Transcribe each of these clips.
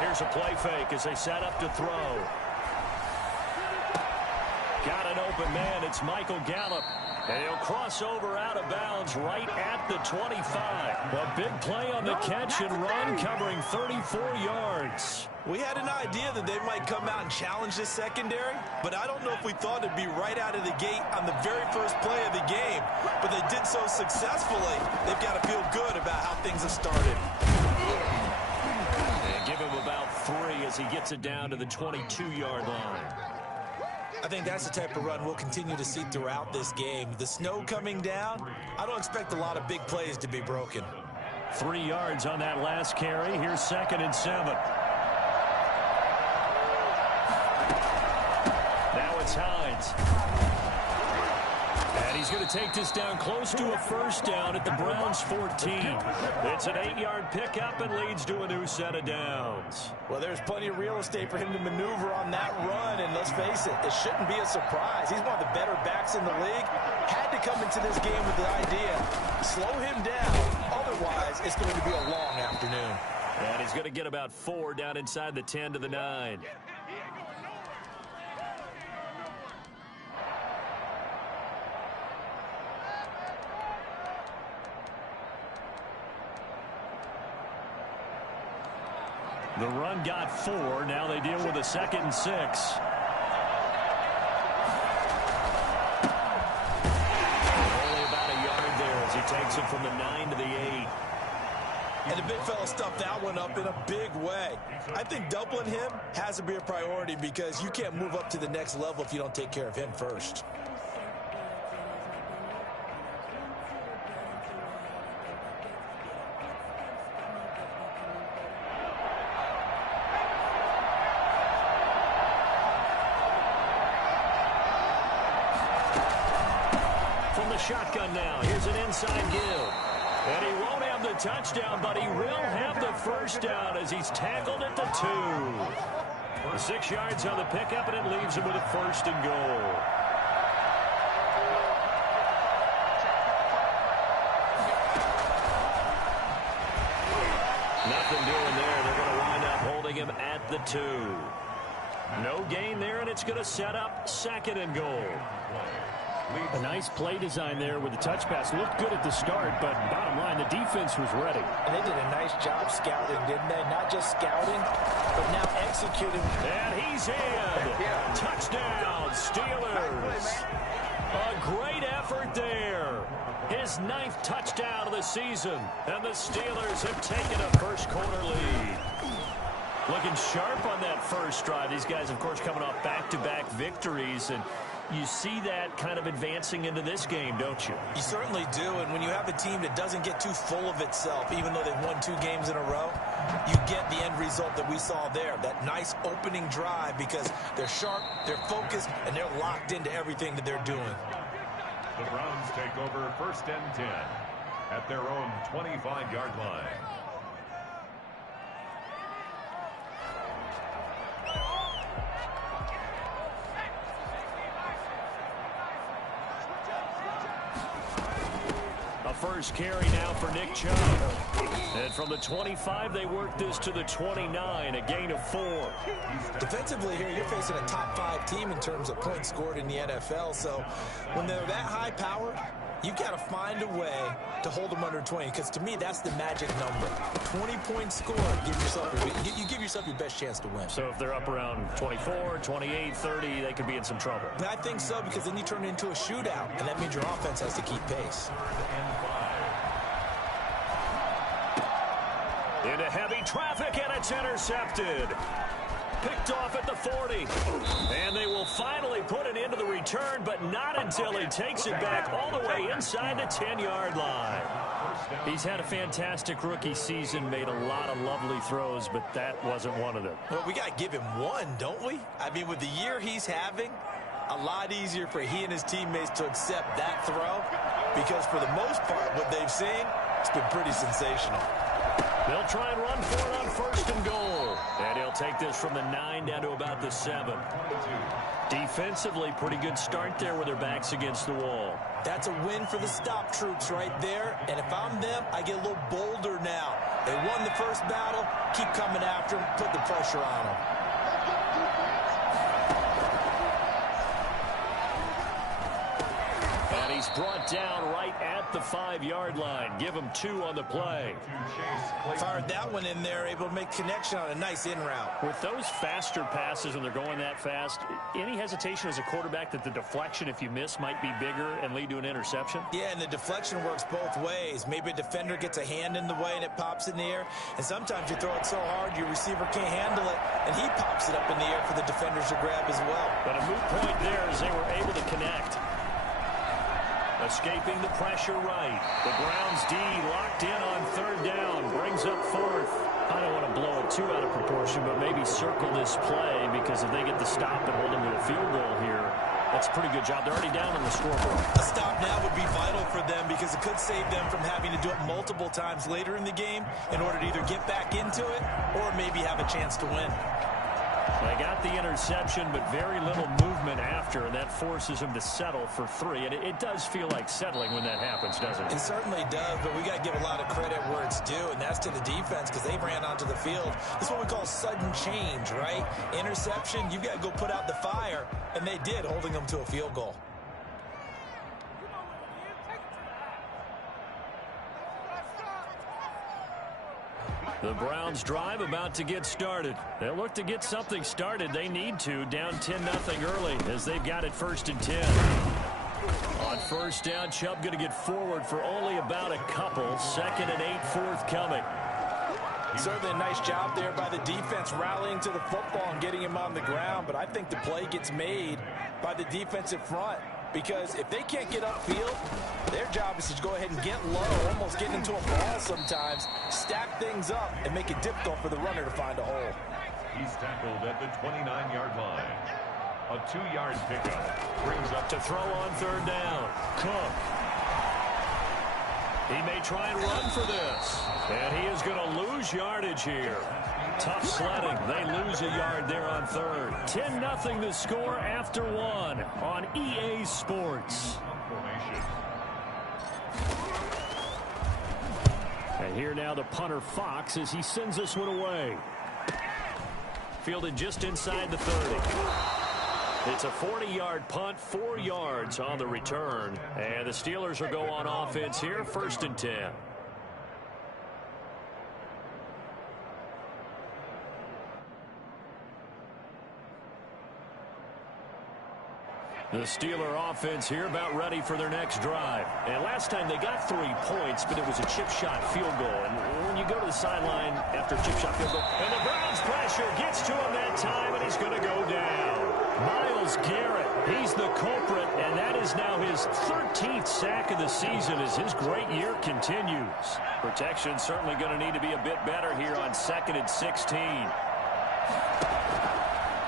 Here's a play fake as they set up to throw. Got an open man. It's Michael Gallup. And he'll cross over out of bounds right at the 25. A big play on the catch and run, covering 34 yards. We had an idea that they might come out and challenge this secondary, but I don't know if we thought it'd be right out of the gate on the very first play of the game. But they did so successfully, they've got to feel good about how things have started. And give him about 3 as he gets it down to the 22-yard line. I think that's the type of run we'll continue to see throughout this game. The snow coming down, I don't expect a lot of big plays to be broken. 3 yards on that last carry. Here's 2nd and 7. Now it's Hines. And he's going to take this down close to a first down at the Browns' 14. It's an 8-yard pickup and leads to a new set of downs. Well, there's plenty of real estate for him to maneuver on that run, and let's face it, it shouldn't be a surprise. He's one of the better backs in the league. Had to come into this game with the idea, slow him down, otherwise it's going to be a long afternoon. And he's going to get about 4 down inside the 10 to the 9. The run got 4. Now they deal with a 2nd and 6. Only about a yard there as he takes it from the 9 to the 8. And the big fella stuffed that one up in a big way. I think doubling him has to be a priority because you can't move up to the next level if you don't take care of him first. Shotgun now. Here's an inside give. And he won't have the touchdown, but he will have the first down as he's tackled at the 2. 6 yards on the pickup, and it leaves him with a 1st and goal. Nothing doing there. They're going to wind up holding him at the 2. No gain there, and it's going to set up 2nd and goal. A nice play design there with the touch pass. Looked good at the start, but bottom line, the defense was ready. And they did a nice job scouting, didn't they? Not just scouting, but now executing. And he's in. Touchdown, Steelers. A great effort there. His 9th touchdown of the season. And the Steelers have taken a first-quarter lead. Looking sharp on that first drive. These guys, of course, coming off back-to-back victories, and you see that kind of advancing into this game, don't you? You certainly do, and when you have a team that doesn't get too full of itself, even though they've won 2 games in a row, you get the end result that we saw there, that nice opening drive, because they're sharp, they're focused, and they're locked into everything that they're doing. The Browns take over 1st and 10 at their own 25-yard line. First carry now for Nick Chubb. And from the 25, they work this to the 29, a gain of 4. Defensively here, you're facing a top 5 team in terms of points scored in the NFL. So when they're that high powered, you've got to find a way to hold them under 20, because to me, that's the magic number. 20 points scored, you give yourself your best chance to win. So if they're up around 24, 28, 30, they could be in some trouble. I think so, because then you turn it into a shootout, and that means your offense has to keep pace. Into heavy traffic, and it's intercepted. Picked off at the 40. And they will finally put an end to the return, but not until he takes it back all the way inside the 10-yard line. He's had a fantastic rookie season, made a lot of lovely throws, but that wasn't one of them. Well, we got to give him one, don't we? I mean, with the year he's having, a lot easier for he and his teammates to accept that throw, because for the most part, what they've seen, it's been pretty sensational. They'll try and run for it on 1st and goal. And he'll take this from the 9 down to about the 7. Defensively, pretty good start there with their backs against the wall. That's a win for the stop troops right there. And if I'm them, I get a little bolder now. They won the first battle. Keep coming after them. Put the pressure on them. And he's brought down right at the 5-yard line. Give him 2 on the play. Fired that one in there, able to make connection on a nice in route. With those faster passes when they're going that fast, any hesitation as a quarterback that the deflection, if you miss, might be bigger and lead to an interception? Yeah, and the deflection works both ways. Maybe a defender gets a hand in the way and it pops in the air. And sometimes you throw it so hard your receiver can't handle it, and he pops it up in the air for the defenders to grab as well. But a moot point there as they were able to connect. Escaping the pressure right. The Browns D locked in on 3rd down. Brings up 4th. I don't want to blow it too out of proportion, but maybe circle this play because if they get the stop and hold them to a field goal here, that's a pretty good job. They're already down on the scoreboard. A stop now would be vital for them because it could save them from having to do it multiple times later in the game in order to either get back into it or maybe have a chance to win. They got the interception, but very little movement after, and that forces them to settle for 3. And it does feel like settling when that happens, doesn't it? It certainly does, but we got to give a lot of credit where it's due, and that's to the defense because they ran onto the field. This is what we call sudden change, right? Interception, you got to go put out the fire, and they did, holding them to a field goal. The Browns drive about to get started. They'll look to get something started. They need to, down 10-0 early as they've got it 1st and 10. On 1st down, Chubb going to get forward for only about a couple. 2nd and 8 forthcoming. Certainly a nice job there by the defense rallying to the football and getting him on the ground, but I think the play gets made by the defensive front. Because if they can't get upfield, their job is to go ahead and get low, almost get into a ball sometimes, stack things up, and make it difficult for the runner to find a hole. He's tackled at the 29-yard line. A 2-yard pickup brings up to throw on 3rd down. Cook. He may try and run for this. And he is going to lose yardage here. Tough sledding. They lose a yard there on 3rd. 10-0 the score after 1 on EA Sports. And here now the punter Fox as he sends this one away. Fielded just inside the 30. It's a 40-yard punt, 4 yards on the return. And the Steelers will go on offense here, 1st and 10. The Steeler offense here about ready for their next drive. And last time they got 3 points, but it was a chip shot field goal. And when you go to the sideline after a chip shot field goal, and the Browns pressure gets to him that time, and he's going to go down. Myles Garrett, he's the culprit, and that is now his 13th sack of the season as his great year continues. Protection certainly going to need to be a bit better here on 2nd and 16.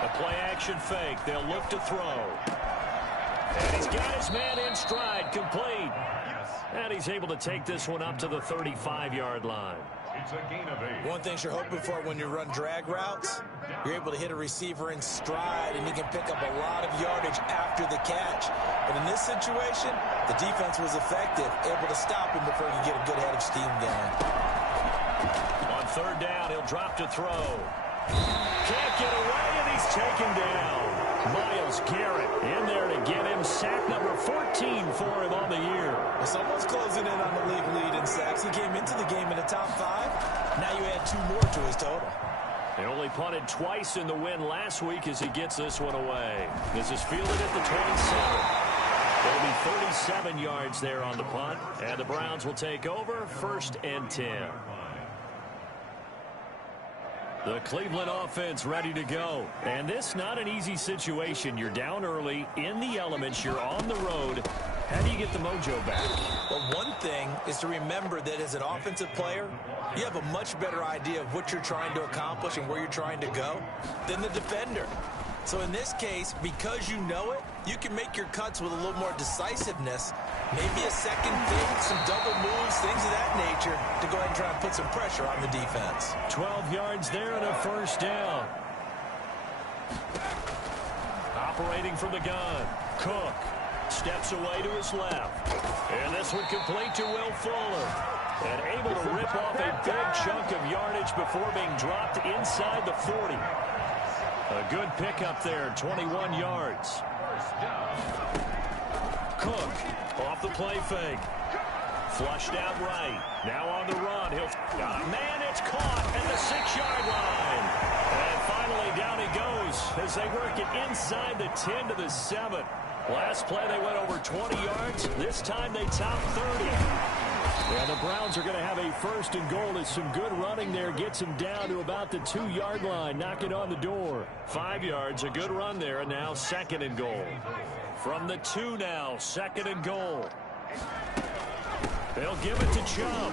A play action fake. They'll look to throw. And he's got his man in stride, complete. And he's able to take this one up to the 35-yard line. It's a gain of 8. One thing you're hoping for when you run drag routes, you're able to hit a receiver in stride, and he can pick up a lot of yardage after the catch. But in this situation, the defense was effective, able to stop him before he could get a good head of steam going. On 3rd down, he'll drop to throw. Can't get away, and he's taken down. Myles Garrett in there to get him sack number 14 for him on the year. Someone's closing in on the league lead in sacks. He came into the game in the top 5. Now you add 2 more to his total. They only punted twice in the win last week as he gets this one away. This is fielded at the 27. There'll be 37 yards there on the punt, and the Browns will take over 1st and 10. The Cleveland offense ready to go. And this not an easy situation. You're down early, in the elements, you're on the road. How do you get the mojo back? Well, one thing is to remember that as an offensive player, you have a much better idea of what you're trying to accomplish and where you're trying to go than the defender. So in this case, because you know it, you can make your cuts with a little more decisiveness. Maybe a second fake, some double moves, things of that nature to go ahead and try and put some pressure on the defense. 12 yards there and a first down. Operating from the gun, Cook steps away to his left. And this one complete to Will Fuller. And able to rip off a big chunk of yardage before being dropped inside the 40. A good pickup there, 21 yards. Cook off the play fake. Flushed out right. Now on the run. He'll got a man. It's caught at the 6-yard line. And finally down he goes as they work it inside the 10 to the 7. Last play they went over 20 yards. This time they topped 30. And the Browns are going to have a first and goal as some good running there gets him down to about the 2-yard line. Knock it on the door. 5 yards, a good run there, and now second and goal. From the 2 now, second and goal. They'll give it to Chubb.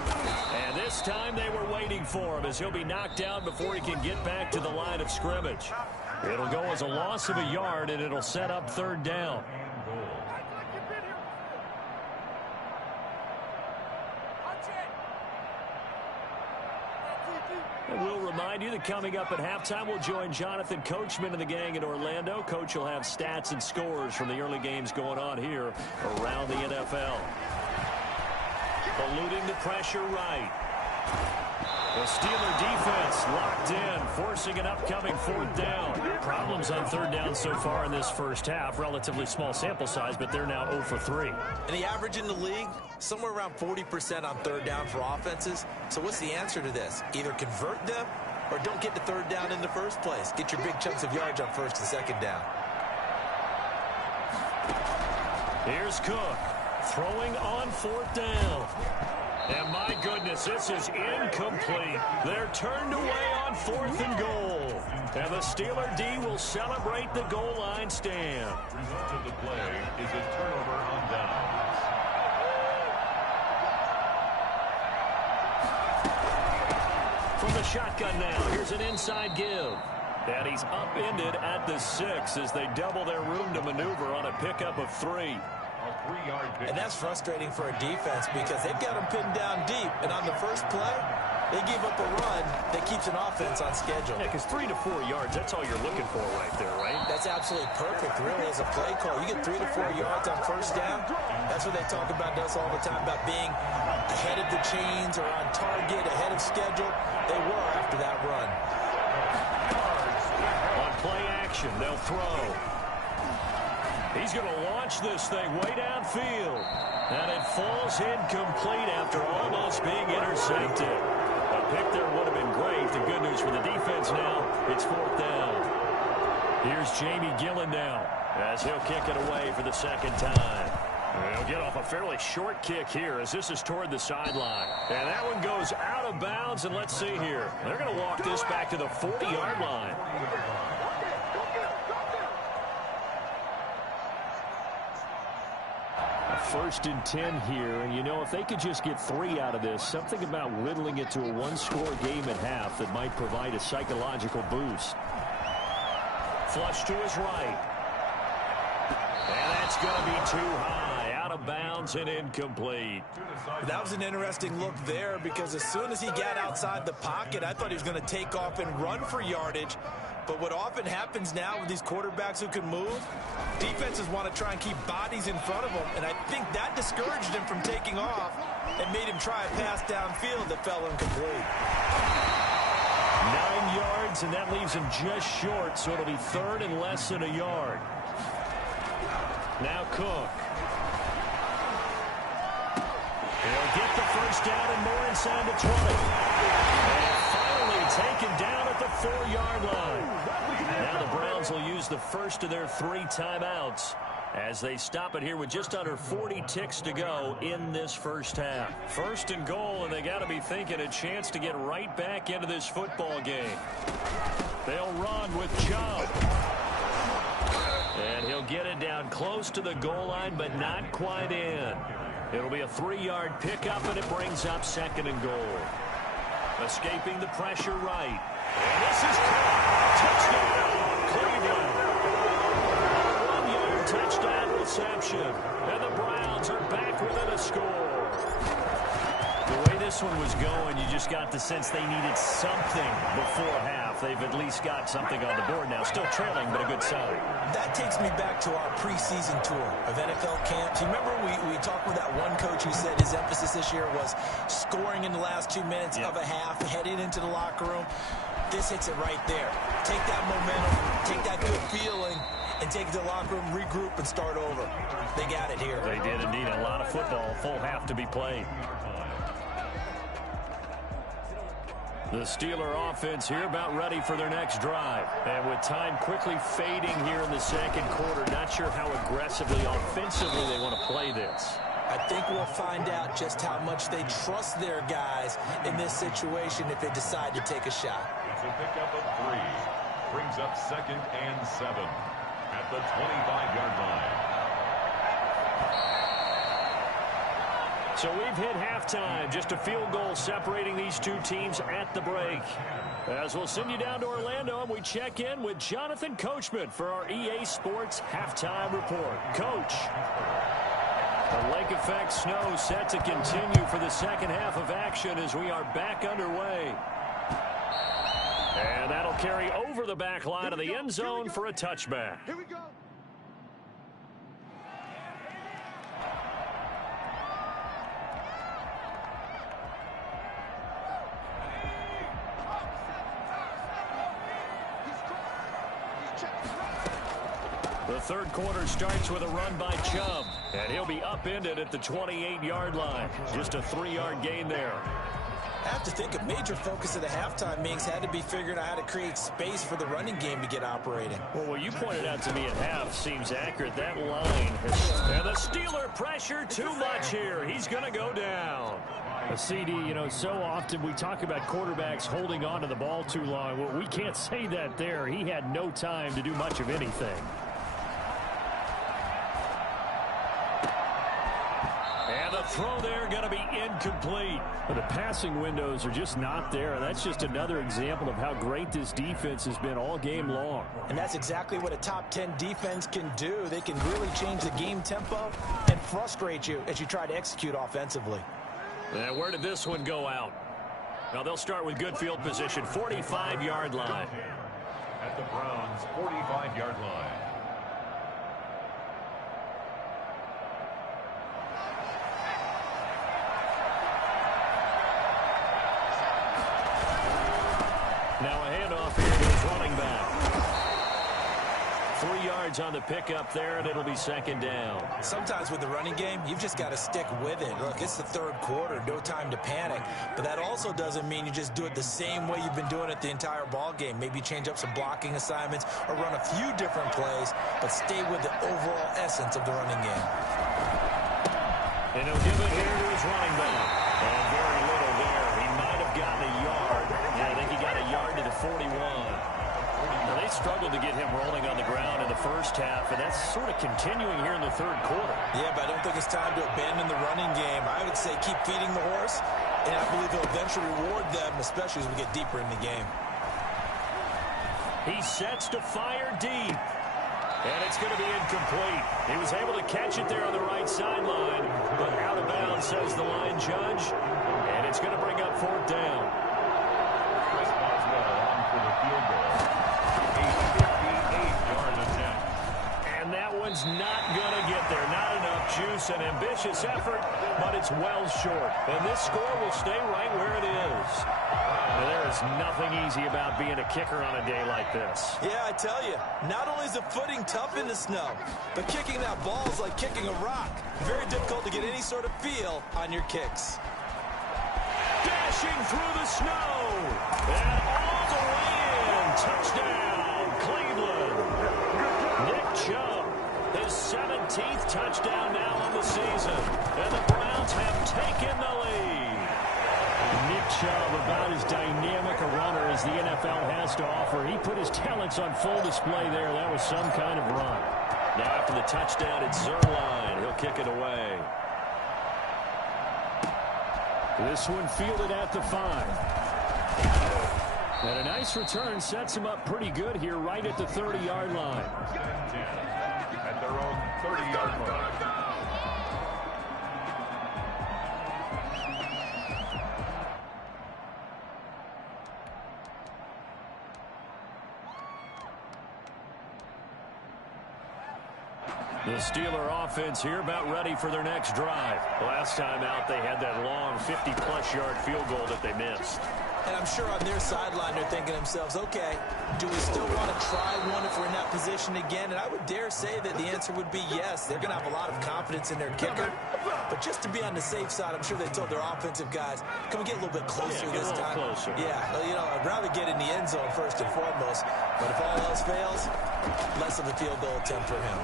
And this time they were waiting for him as he'll be knocked down before he can get back to the line of scrimmage. It'll go as a loss of a yard, and it'll set up third down. And we'll remind you that coming up at halftime, we'll join Jonathan Coachman and the gang in Orlando. Coach will have stats and scores from the early games going on here around the NFL. Eluding the pressure right. The Steeler defense locked in, forcing an upcoming fourth down. Problems on third down so far in this first half. Relatively small sample size, but they're now 0 for 3. And the average in the league, somewhere around 40% on third down for offenses. So what's the answer to this? Either convert them or don't get to third down in the first place. Get your big chunks of yards on first and second down. Here's Cook throwing on fourth down. And my goodness, this is incomplete. They're turned away on fourth and goal. And the Steeler D will celebrate the goal line stand. Result of the play is a turnover on downs. From the shotgun now, here's an inside give. And he's upended at the 6 as they double their room to maneuver on a pickup of 3. And that's frustrating for a defense because they've got them pinned down deep. And on the first play, they give up a run that keeps an offense on schedule. Yeah, because 3 to 4 yards, that's all you're looking for right there, right? That's absolutely perfect, really, as a play call. You get 3 to 4 yards on first down. That's what they talk about us all the time, about being ahead of the chains or on target, ahead of schedule. They were after that run. On play action, they'll throw. He's going to launch this thing way downfield. And it falls incomplete after almost being intercepted. A pick there would have been great. The good news for the defense now, it's fourth down. Here's Jamie Gillen now as he'll kick it away for the second time. He'll get off a fairly short kick here as this is toward the sideline. And that one goes out of bounds, and let's see here. They're going to walk this back to the 40-yard line. First and 10 here, and you know, if they could just get 3 out of this, something about whittling it to a one-score game at half that might provide a psychological boost. Flush to his right. And that's going to be too high, out of bounds and incomplete. That was an interesting look there because as soon as he got outside the pocket, I thought he was going to take off and run for yardage. But what often happens now with these quarterbacks who can move, defenses want to try and keep bodies in front of them, and I think that discouraged him from taking off and made him try a pass downfield that fell incomplete. 9 yards, and that leaves him just short, so it'll be third and less than a yard. Now Cook. He'll get the first down and more inside the 20. And finally taken down at the 4-yard line. Now the Browns will use the first of their 3 timeouts as they stop it here with just under 40 ticks to go in this first half. First and goal, and they got to be thinking a chance to get right back into this football game. They'll run with Chubb. And he'll get it down close to the goal line, but not quite in. It'll be a 3-yard pickup, and it brings up second and goal. Escaping the pressure right. And this is caught. Touchdown, Cleveland. interception. And the Browns are back within a score. The way this one was going, you just got the sense they needed something before half. They've at least got something on the board now. Still trailing, but a good sign. That takes me back to our preseason tour of NFL camps. You remember we talked with that one coach who said his emphasis this year was scoring in the last 2 minutes of a half, heading into the locker room. This hits it right there. Take that momentum, take that good feeling, and take it to the locker room, regroup, and start over. They got it here. They did indeed. A lot of football, full half to be played. The Steeler offense here about ready for their next drive. And with time quickly fading here in the second quarter, not sure how aggressively, offensively they want to play this. I think we'll find out just how much they trust their guys in this situation if they decide to take a shot. It's a pickup of 3. Brings up 2nd and 7 at the 25-yard line. So we've hit halftime. Just a field goal separating these two teams at the break. As we'll send you down to Orlando, and we check in with Jonathan Coachman for our EA Sports Halftime Report. Coach. The lake effect snow set to continue for the second half of action as we are back underway. And that'll carry over the back line of the end zone for a touchback. Here we go. The third quarter starts with a run by Chubb, and he'll be upended at the 28-yard line. Just a 3-yard gain there. I have to think a major focus of the halftime meetings had to be figuring out how to create space for the running game to get operating. Well, what you pointed out to me at half seems accurate. That line has... And the Steeler pressure too much here. He's going to go down. CD, you know, so often we talk about quarterbacks holding on to the ball too long. Well, we can't say that there. He had no time to do much of anything. And the throw there going to be incomplete. But the passing windows are just not there. And that's just another example of how great this defense has been all game long. And that's exactly what a top 10 defense can do. They can really change the game tempo and frustrate you as you try to execute offensively. And where did this one go out? Now they'll start with good field position, 45-yard line. At the Browns' 45-yard line. Now a handoff here to his running back. 3 yards on the pickup there, and it'll be second down. Sometimes with the running game, you've just got to stick with it. Look, it's the third quarter, no time to panic. But that also doesn't mean you just do it the same way you've been doing it the entire ball game. Maybe change up some blocking assignments or run a few different plays, but stay with the overall essence of the running game. And he'll give it here to his running back. And very little there. He might have gotten a yard. Yeah, I think he got a yard to the 41. Now, they struggled to get him rolling on the ground in the first half, and that's sort of continuing here in the third quarter. Yeah, but I don't think it's time to abandon the running game. I would say keep feeding the horse, and I believe he'll eventually reward them, especially as we get deeper in the game. He sets to fire deep. And it's going to be incomplete. He was able to catch it there on the right sideline, but out of bounds, says the line judge. And it's going to bring up fourth down. Chris Boswell on for the field goal. A 58-yard attempt. And that one's not going to get there. Not enough juice, an ambitious effort, but it's well short. And this score will stay right where it is. Now, there is nothing easy about being a kicker on a day like this. Yeah, I tell you, not only is the footing tough in the snow, but kicking that ball is like kicking a rock. Very difficult to get any sort of feel on your kicks. Dashing through the snow. And all the way in. Touchdown, Cleveland. Nick Chubb, his 17th touchdown now on the season. And the Browns have taken the lead. Nick Chubb, about as dynamic a runner as the NFL has to offer. He put his talents on full display there. That was some kind of run. Now after the touchdown, it's Zerline. He'll kick it away. This one fielded at the 5. And a nice return sets him up pretty good here right at the 30-yard line. at their own 30-yard line. The Steeler offense here about ready for their next drive. Last time out, they had that long 50-plus yard field goal that they missed. And I'm sure on their sideline they're thinking to themselves, okay, do we still want to try one if we're in that position again? And I would dare say that the answer would be yes. They're going to have a lot of confidence in their kicker. But just to be on the safe side, I'm sure they told their offensive guys, can we get a little bit closer this time? Closer. Yeah, you know, I'd rather get in the end zone first and foremost. But if all else fails, less of a field goal attempt for him.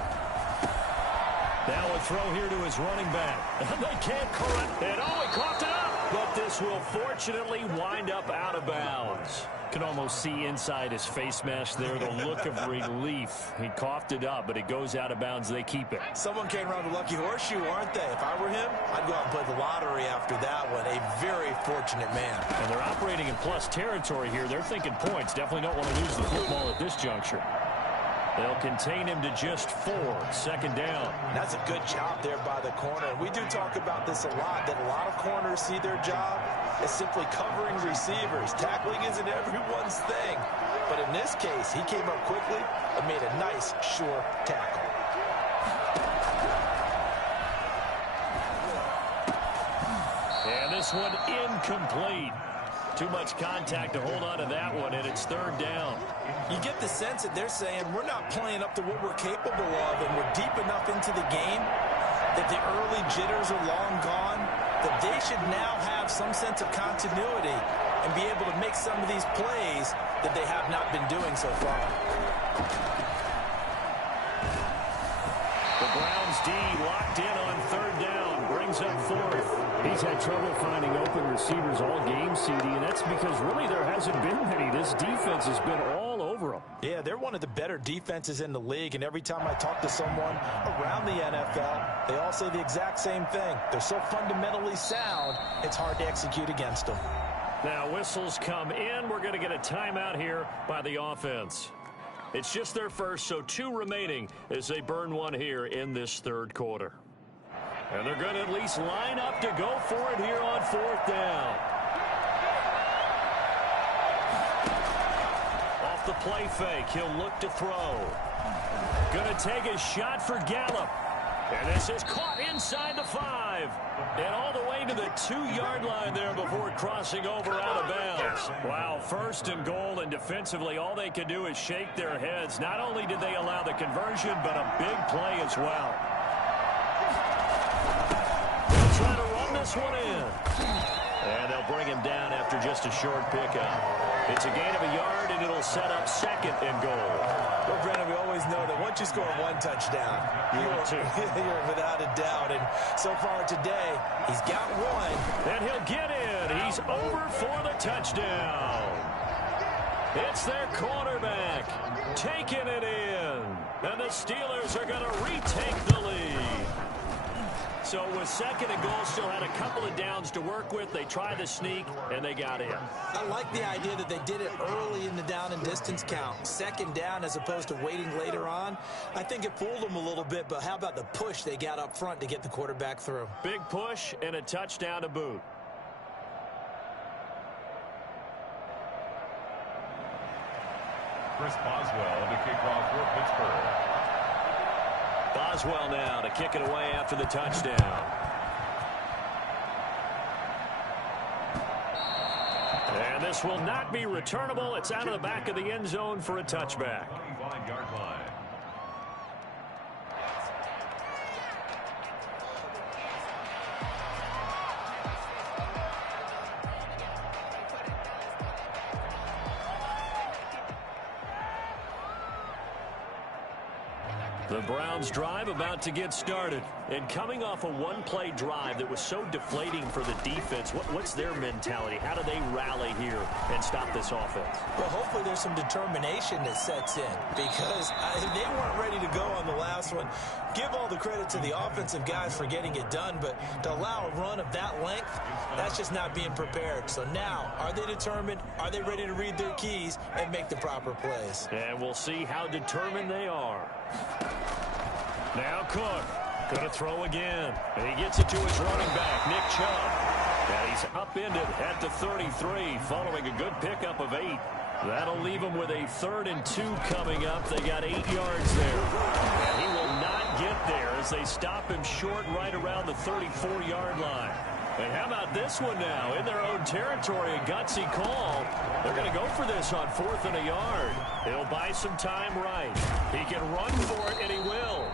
Now a throw here to his running back. They can't correct it. Oh, he coughed it up. But this will fortunately wind up out of bounds. Can almost see inside his face mask there the look of relief. He coughed it up, but it goes out of bounds. They keep it. Someone came around the lucky horseshoe, aren't they? If I were him, I'd go out and play the lottery after that one. A very fortunate man. And they're operating in plus territory here. They're thinking points. Definitely don't want to lose the football at this juncture. They'll contain him to just 4. Second down. That's a good job there by the corner. We do talk about this a lot, that a lot of corners see their job as simply covering receivers. Tackling isn't everyone's thing. But in this case, he came up quickly and made a nice, sure tackle. And this one incomplete. Too much contact to hold on to that one, and it's third down. You get the sense that they're saying we're not playing up to what we're capable of, and we're deep enough into the game that the early jitters are long gone, that they should now have some sense of continuity and be able to make some of these plays that they have not been doing so far. The Browns D locked in on third down, brings up 4th. He's had trouble finding open receivers all game, CD, and that's because really there hasn't been many. This defense has been all over them. Yeah, they're one of the better defenses in the league, and every time I talk to someone around the NFL, they all say the exact same thing. They're so fundamentally sound, it's hard to execute against them. Now whistles come in. We're going to get a timeout here by the offense. It's just their first, so 2 remaining as they burn one here in this third quarter. And they're going to at least line up to go for it here on 4th down. Off the play fake, he'll look to throw. Going to take a shot for Gallup. And this is caught inside the 5. And all the way to the 2-yard line there before crossing over out of bounds. Wow, 1st and goal, and defensively all they can do is shake their heads. Not only did they allow the conversion, but a big play as well. They'll try to run this one in. And they'll bring him down after just a short pickup. It's a gain of a yard, and it'll set up 2nd and goal. Well, Brennan, we always know that once you score 1 touchdown, you're without a doubt. And so far today, he's got 1. And he'll get in. He's over for the touchdown. It's their quarterback taking it in. And the Steelers are going to retake the lead. So with 2nd and goal, still had a couple of downs to work with. They tried to sneak, and they got in. I like the idea that they did it early in the down and distance count. 2nd down as opposed to waiting later on. I think it fooled them a little bit, but how about the push they got up front to get the quarterback through? Big push and a touchdown to boot. Chris Boswell to kick off for Pittsburgh. Boswell now to kick it away after the touchdown. And this will not be returnable. It's out of the back of the end zone for a touchback. 25-yard line. The Browns drive about to get started. And coming off a one-play drive that was so deflating for the defense, what's their mentality? How do they rally here and stop this offense? Well, hopefully there's some determination that sets in because they weren't ready to go on the last one. Give all the credit to the offensive guys for getting it done, but to allow a run of that length, that's just not being prepared. So now, are they determined? Are they ready to read their keys and make the proper plays? And we'll see how determined they are. Now Cook. Going to throw again. And he gets it to his running back, Nick Chubb. And he's upended at the 33 following a good pickup of 8. That'll leave him with a 3rd and 2 coming up. They got 8 yards there. And he will not get there as they stop him short right around the 34-yard line. And how about this one now? In their own territory, a gutsy call. They're going to go for this on 4th and a yard. He'll buy some time right. He can run for it, and he will.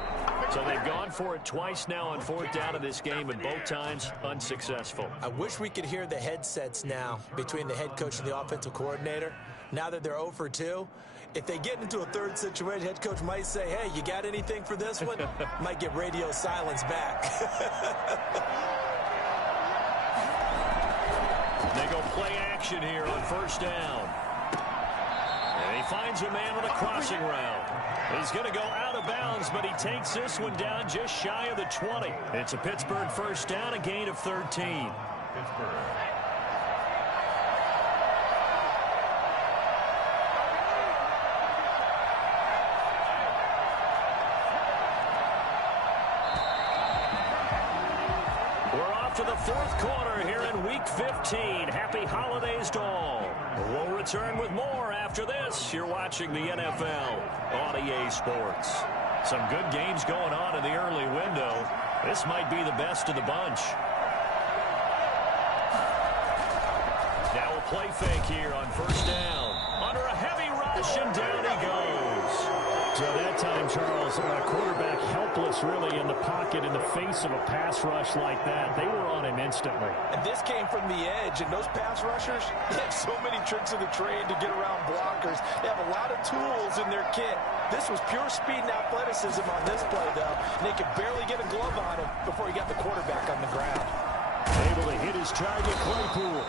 So they've gone for it twice now on 4th down in this game, and both times unsuccessful. I wish we could hear the headsets now between the head coach and the offensive coordinator. Now that they're 0 for 2, if they get into a 3rd situation, head coach might say, hey, you got anything for this one? Might get radio silence back. They go play action here on 1st down. And he finds a man on a crossing route. He's going to go out of bounds, but he takes this one down just shy of the 20. It's a Pittsburgh 1st down, a gain of 13. Pittsburgh. To the 4th quarter here in Week 15. Happy holidays to all. We'll return with more after this. You're watching the NFL on EA Sports. Some good games going on in the early window. This might be the best of the bunch. Now a play fake here on 1st down. Under a heavy rush, and down he goes. So that time, Charles, a quarterback helpless really in the pocket in the face of a pass rush like that. They were on him instantly. And this came from the edge, and those pass rushers, they have so many tricks of the trade to get around blockers. They have a lot of tools in their kit. This was pure speed and athleticism on this play, though, and they could barely get a glove on him before he got the quarterback on the ground. Able to hit his target, Claypool.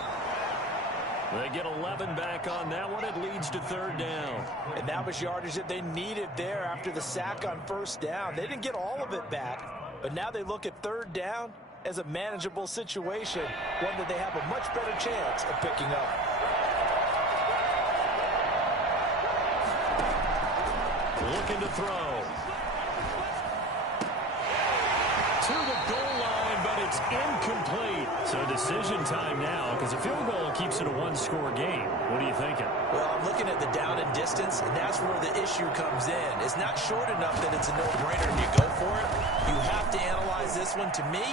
They get 11 back on that one. It leads to 3rd down. And that was yardage that they needed there after the sack on 1st down. They didn't get all of it back, but now they look at 3rd down as a manageable situation, one that they have a much better chance of picking up. Looking to throw. To the goal line, but it's incomplete. So decision time now, because a field goal keeps it a 1-score game. What are you thinking? Well, I'm looking at the down and distance, and that's where the issue comes in. It's not short enough that it's a no-brainer and you go for it. You have to analyze this one. To me,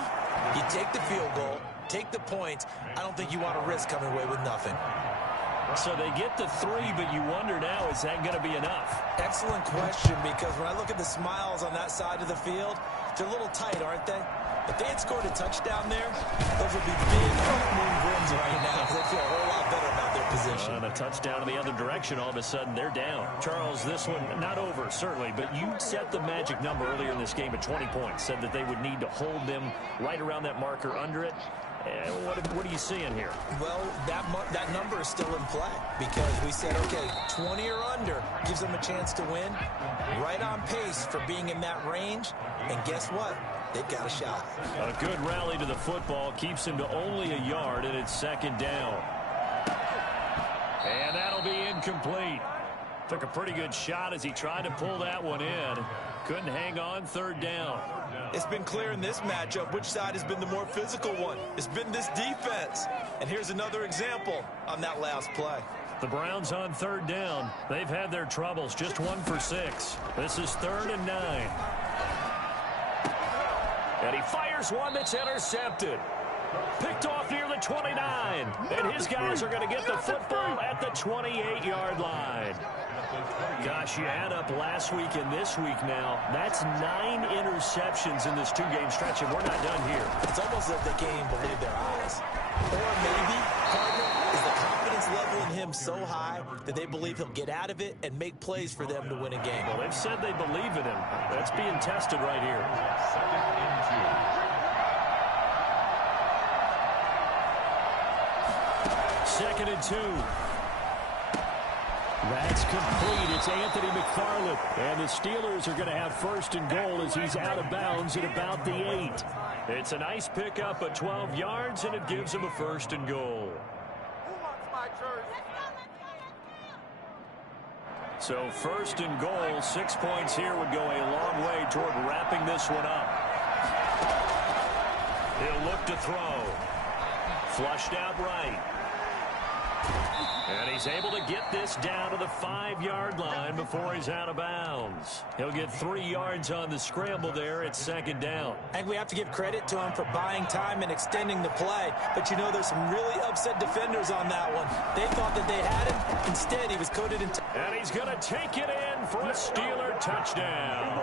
you take the field goal, take the points. I don't think you want to risk coming away with nothing. So they get the 3, but you wonder now, is that going to be enough? Excellent question, because when I look at the smiles on that side of the field, they're a little tight, aren't they? If they had scored a touchdown there, those would be big moon grins right now, because they feel a whole lot better about their position. And a touchdown in the other direction, all of a sudden they're down. Charles, this one not over, certainly, but you set the magic number earlier in this game at 20 points, said that they would need to hold them right around that marker under it. What are you seeing here? Well, that number is still in play, because we said, okay, 20 or under gives them a chance to win. Right on pace for being in that range, and guess what? They've got a shot. A good rally to the football keeps him to only a yard, and it's 2nd down. And that'll be incomplete. Took a pretty good shot as he tried to pull that one in. Couldn't hang on, 3rd down. It's been clear in this matchup which side has been the more physical one. It's been this defense. And here's another example on that last play. The Browns on 3rd down. They've had their troubles, just 1 for 6. This is 3rd and 9. And he fires one that's intercepted. Picked off near the 29. And his guys are going to get the football at the 28-yard line. Gosh, you add up last week and this week now. That's 9 interceptions in this 2-game stretch, and we're not done here. It's almost like they can't even believe their eyes. Or maybe, partner, is the confidence level in him so high that they believe he'll get out of it and make plays for them to win a game. Well, they've said they believe in him. That's being tested right here. 2nd and 2. 2nd and 2. That's complete. It's Anthony McFarland. And the Steelers are going to have 1st and goal as he's out of bounds at about the 8. It's a nice pickup at 12 yards, and it gives him a 1st and goal. So first and goal, 6 points here would go a long way toward wrapping this one up. He'll look to throw. Flushed out right. And he's able to get this down to the 5-yard line before he's out of bounds. He'll get 3 yards on the scramble there. It's second down. I think we have to give credit to him for buying time and extending the play. But, you know, there's some really upset defenders on that one. They thought that they had him. Instead, he was coated in... And he's going to take it in for a Steeler touchdown.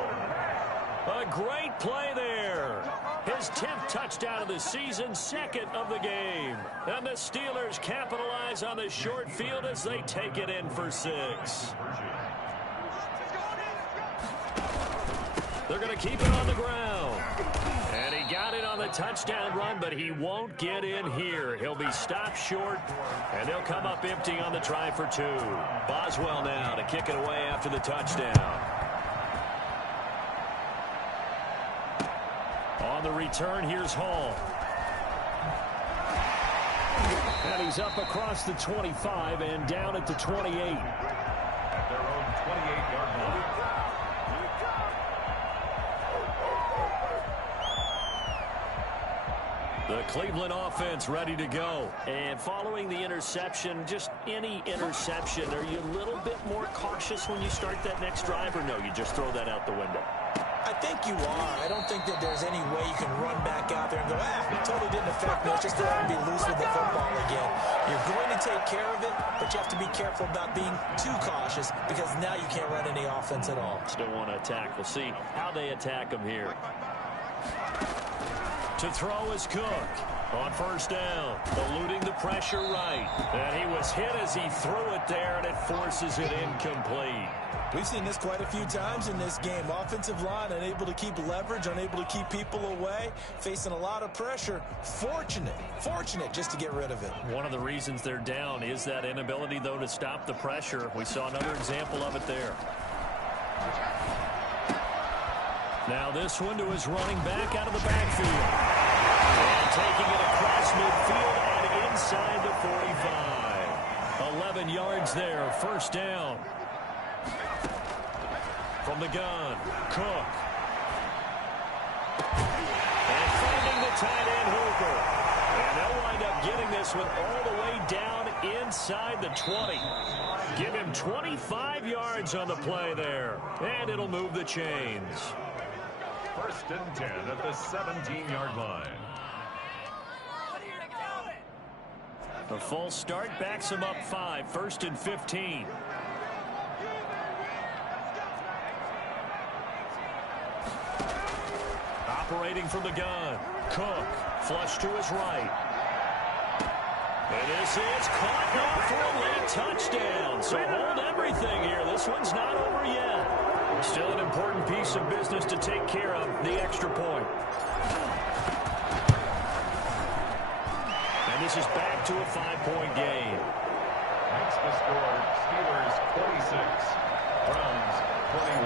A great play there. His 10th touchdown of the season, 2nd of the game. And the Steelers capitalize on the short field as they take it in for 6. They're going to keep it on the ground. And he got it on the touchdown run, but he won't get in here. He'll be stopped short, and they'll come up empty on the try for 2. Boswell now to kick it away after the touchdown. On the return, here's Hall. And he's up across the 25 and down at the 28. At their own 28-yard line. The Cleveland offense ready to go. And following the interception, just any interception, are you a little bit more cautious when you start that next drive, or no, you just throw that out the window? I think you are. I don't think that there's any way you can run back out there and go, it totally didn't affect me. Let's just let him be loose with the football again. You're going to take care of it, but you have to be careful about being too cautious because now you can't run any offense at all. Still want to attack. We'll see how they attack him here. To throw is Cook on first down, eluding the pressure right. And he was hit as he threw it there, and it forces it incomplete. We've seen this quite a few times in this game. Offensive line unable to keep leverage, unable to keep people away, facing a lot of pressure. Fortunate just to get rid of it. One of the reasons they're down is that inability, though, to stop the pressure. We saw another example of it there. Now this one to his running back out of the backfield. And taking it across midfield and inside the 45. 11 yards there, first down. From the gun, Cook. And finding the tight end Hooper. And they'll wind up getting this one all the way down inside the 20. Give him 25 yards on the play there. And it'll move the chains. First and 10 at the 17-yard line. The false start backs him up 5. First and 15. Operating from the gun. Cook. Flush to his right. And this is caught now for a late touchdown. So hold everything here. This one's not over yet. Still an important piece of business to take care of, the extra point. And this is back to a 5-point game. Makes the score Steelers 26, Browns 21.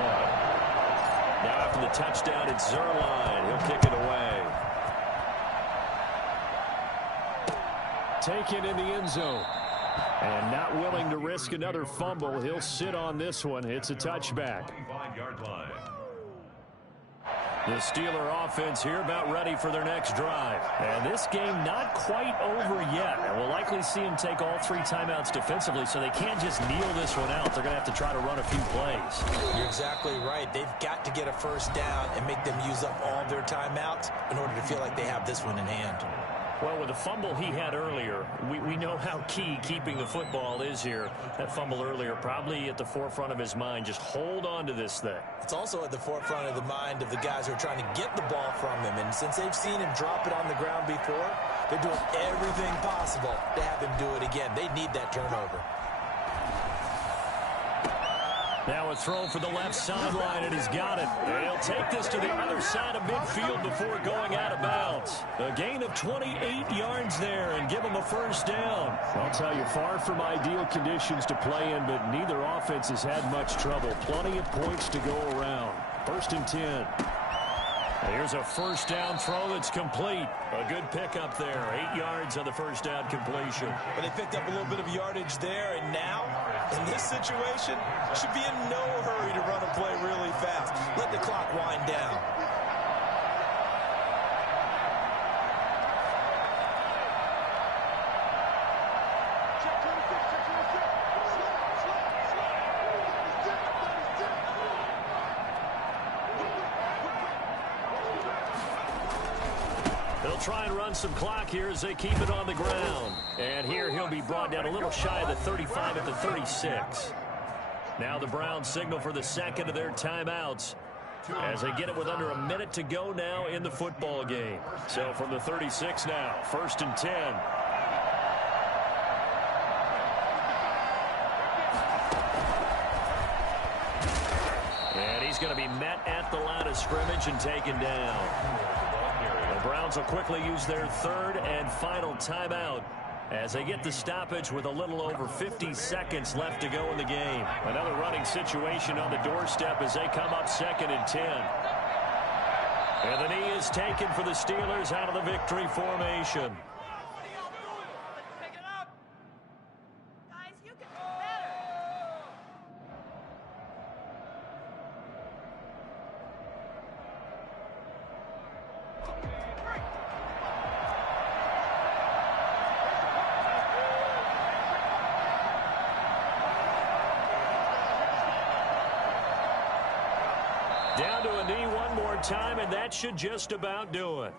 Now after the touchdown, it's Zuerlein. He'll kick it away. Taken in the end zone. And not willing to risk another fumble. He'll sit on this one. It's a touchback. 25-yard line. The Steeler offense here about ready for their next drive. And this game not quite over yet. And we'll likely see them take all 3 timeouts defensively, so they can't just kneel this one out. They're going to have to try to run a few plays. You're exactly right. They've got to get a first down and make them use up all their timeouts in order to feel like they have this one in hand. Well, with the fumble he had earlier, we know how key keeping the football is here. That fumble earlier probably at the forefront of his mind. Just hold on to this thing. It's also at the forefront of the mind of the guys who are trying to get the ball from him. And since they've seen him drop it on the ground before, they're doing everything possible to have him do it again. They need that turnover. Now a throw for the left sideline, and he's got it. They'll take this to the other side of midfield before going out of bounds. A gain of 28 yards there and give them a first down. I'll tell you, far from ideal conditions to play in, but neither offense has had much trouble. Plenty of points to go around. First and 10. Here's a first down throw that's complete. A good pickup there. 8 yards on the first down completion. But they picked up a little bit of yardage there, and now In this situation, should be in no hurry to run a play really fast. Let the clock wind down. They'll try and run some clock here as they keep it on the ground. And here he'll be brought down a little shy of the 35 at the 36. Now the Browns signal for the second of their timeouts as they get it with under a minute to go now in the football game. So from the 36 now, 1st and 10. And he's going to be met at the line of scrimmage and taken down. The Browns will quickly use their third and final timeout as they get the stoppage with a little over 50 seconds left to go in the game. Another running situation on the doorstep as they come up 2nd and 10. And the knee is taken for the Steelers out of the victory formation. Down to a knee one more time, and that should just about do it.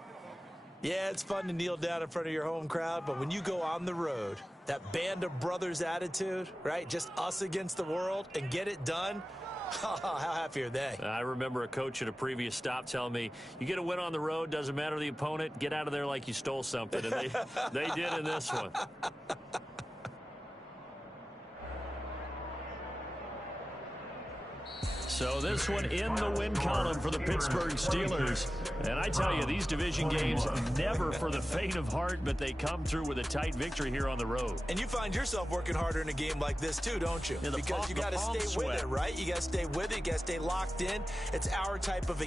Yeah, it's fun to kneel down in front of your home crowd, but when you go on the road, that band of brothers attitude, right? Just us against the world and get it done. How happy are they? I remember a coach at a previous stop telling me, you get a win on the road, doesn't matter the opponent, get out of there like you stole something. And they did in this one. So this one in the win column for the Pittsburgh Steelers. And I tell you, these division games never for the faint of heart, but they come through with a tight victory here on the road. And you find yourself working harder in a game like this too, don't you? Yeah, because you got to stay with it, right? You got to stay with it. You got to stay locked in. It's our type of a